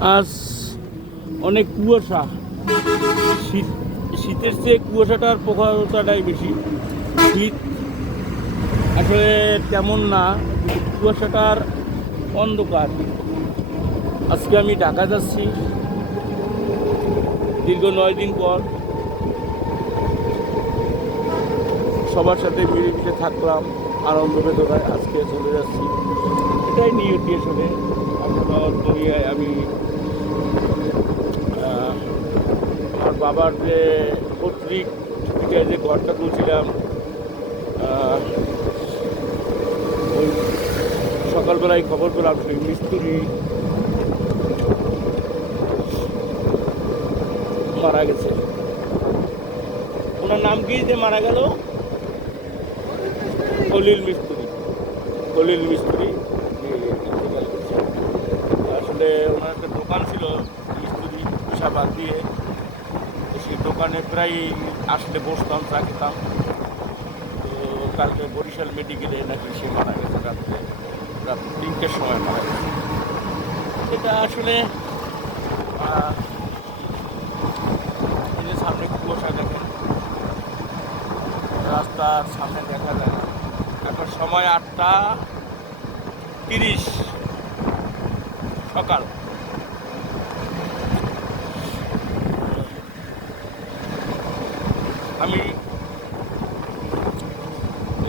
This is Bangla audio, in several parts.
আজ অনেক কুয়াশা। শীতের চেয়ে কুয়াশাটার প্রখরতাটাই বেশি। শীত আসলে তেমন না, কুয়াশাটার অন্ধকার। আজকে আমি ঢাকা যাচ্ছি দীর্ঘ 9 দিন পর। সবার সাথে মিলেমিশে থাকলাম আনন্দ বেদনায়, আজকে চলে যাচ্ছি। এটাই নিয়তি। আসলে আপনার দুনিয়ায় আমি আমার বাবার যে পৈতৃক যে ঘরটা তুলছিলাম, ওই সকালবেলায় খবর পেলাম সেই মিস্ত্রি মারা গেছে। ওনার নাম কি যে মারা গেল? খলিল মিস্ত্রি। আসলে ওনার একটা দোকান ছিল মিস্ত্রি পেশা বাদ দিয়ে, সেই দোকানে প্রায় আসলে বসতাম, চা খেতাম। তো কালকে বরিশাল মেডিকেলে নাকি সে মারা গেছে, রাত 3টের সময় মারা গেছে। এটা আসলে সামনে কুয়াশা দেখেন, রাস্তার সামনে দেখা যায় না। এখন সময় 8টা 30 সকাল। আমি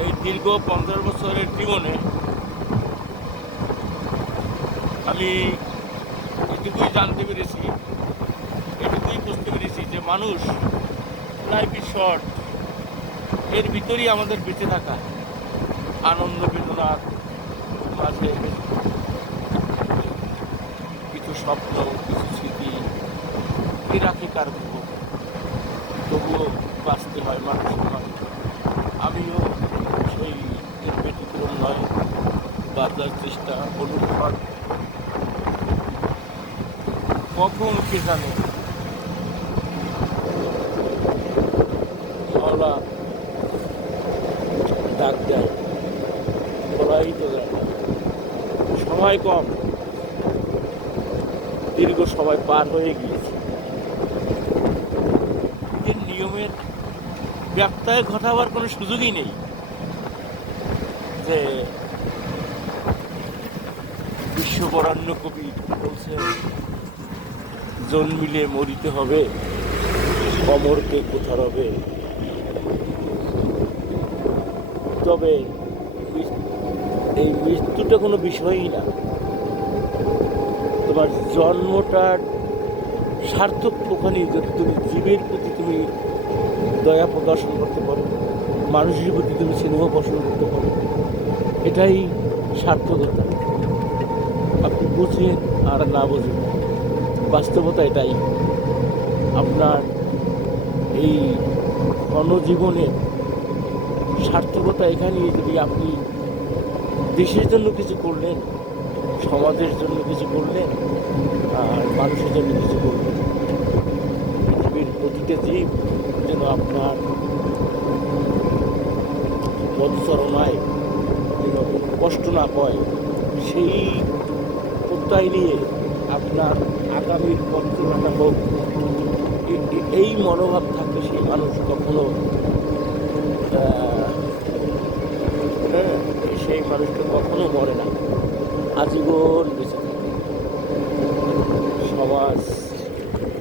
এই দীর্ঘ 15 বছরের জীবনে আমি এটুকুই জানতে পেরেছি, এটুকুই বুঝতে পেরেছি যে মানুষ লাইফ ইজ শর্ট। এর ভিতরেই আমাদের বেঁচে থাকা, আনন্দ বেদনার মাঝে কিছু স্বপ্ন, কিছু স্মৃতি রাখি কার দেবো, তবুও বাঁচতে হয় মানুষের মাঝে। আমিও সেই ব্যতিক্রম নয়, বাঁচার চেষ্টা অনুপ্রাণ। কখন কে জানে মাওলা ডাক দেয়, বলাই তো যায় না। সময় কম, দীর্ঘ সময় পার হয়ে গিয়েছে। এর নিয়মের ব্যত্যয় ঘটাবার কোনো সুযোগই নেই। যে বিশ্ববরেণ্য কবি বলছে, জন্মিলে মরিতে হবে, অমরকে কোথা রবে। তবে এই মৃত্যুটা কোনো বিষয়ই না। তোমার জন্মটার সার্থক ওখানেই যদি তুমি জীবের প্রতি তুমি দয়া প্রদর্শন করতে পারো, মানুষের প্রতি তুমি স্নেহ পোষণ করতে পারো, এটাই সার্থকতা। আপনি বুঝেন আর না বুঝেন, বাস্তবতা এটাই। আপনার এই ঘনজীবনের সার্থকতা এখানেই, যদি আপনি দেশের জন্য কিছু করলেন, সমাজের জন্য কিছু করলেন, আর মানুষের জন্য কিছু করলেন। পৃথিবীর প্রতিটা জীব যেন আপনার পদচারণায় যেন কষ্ট না পায়, সেই প্রত্যয় নিয়ে আপনার আগামীর পথচলাটা হোক, এই মনোভাব থাকলে সেই মানুষ কখনো সেই মানুষটা কখনো মরে না, আজীবন বেঁচে থাকে। সমাজ,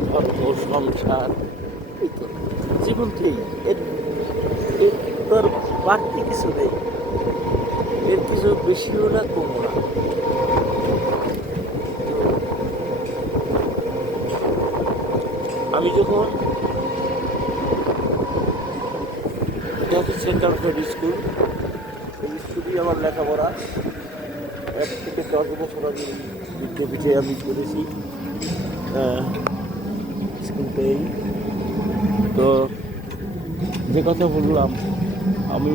ধর্ম, সংসার, এই তো জীবনকেই, এর তোর বাড়তি কিছু নেই, এর কিছু বেশিও না কমও না। আমি যখন ঢাকা সেন্ট্রাল স্কুল, এই স্কুলেই আমার লেখাপড়া। 1 থেকে 10 বছর আগে বিদ্যাপীঠে আমি করেছি স্কুলটাই। তো যে কথা বললাম, আমি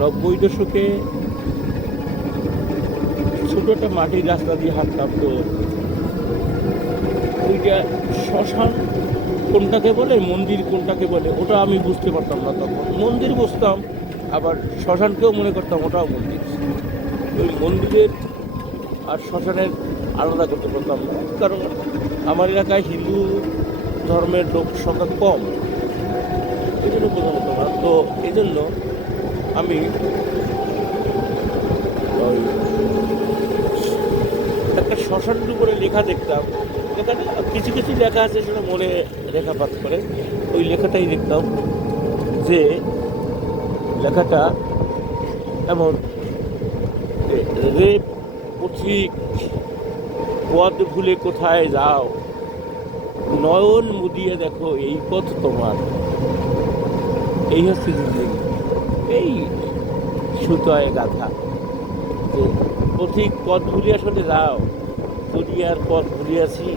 90 দশকে ছোটো একটা মাটির রাস্তা দিয়ে হাঁটতাম। তো ওইটা শ্মশান কোনটাকে বলে, মন্দির কোনটাকে বলে, ওটা আমি বুঝতে পারতাম না তখন। মন্দির বুঝতাম, আবার শ্মশানকেও মনে করতাম ওটাও মন্দির। ওই মন্দিরের আর শ্মশানের আলাদা করতে পারতাম না, কারণ আমার এলাকায় হিন্দু ধর্মের লোক সংখ্যা কম, এই জন্য প্রধানত না। তো এই জন্য আমি ওই একটা শ্মশানের উপরে লেখা দেখতাম, লেখাটা কিছু কিছু লেখা আছে সেটা মনে রেখাপাত করে, ওই লেখাটাই দেখতাম যে লেখাটা এমন যে, রে পথিক পথ ভুলে কোথায় যাও, নয়ন মুদিয়ে দেখো এই পথ তোমার। এই হচ্ছে জিন্দগি, এই সুতোয় গাথা যে পথিক পথ ভুলে আসলে যাও, দুনিয়ার পথ ভুলিয়াছি,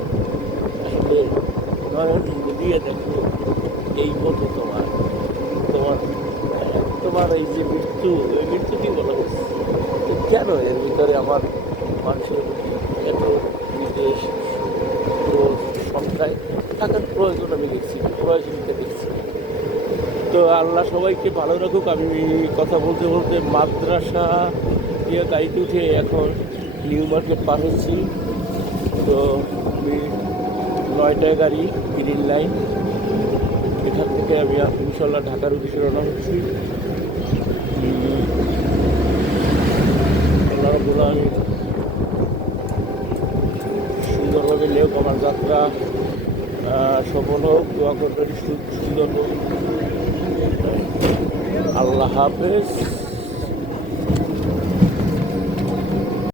আসলে নয়ন মুদিয়ে দেখো এই পথ তোমার। তোমার তোমার এই যে মৃত্যু, ওই মৃত্যুকেই বলা হচ্ছে। তো কেন এর ভিতরে আমার মানুষের এত বিদেশ সংখ্যায় থাকার প্রয়োজন আমি দেখছি, প্রয়োজনীয়তা দেখছি। তো আল্লাহ সবাইকে ভালো রাখুক। আমি কথা বলতে বলতে মাদ্রাসা দিয়ে গাড়িতে উঠে এখন নিউ মার্কেট পার হচ্ছি। তো আমি 9টায় গাড়ি, গ্রিন লাইন, এখান থেকে আমি ইনশাল্লাহ ঢাকার উদ্দেশ্যে রওনা হচ্ছি। আল্লাহ রাব্বুল আলামিন সুন্দরভাবে নেওক, আমার যাত্রা সফল হোক, দোয়া করবেন সুন্দর হোক। আল্লাহ হাফেজ।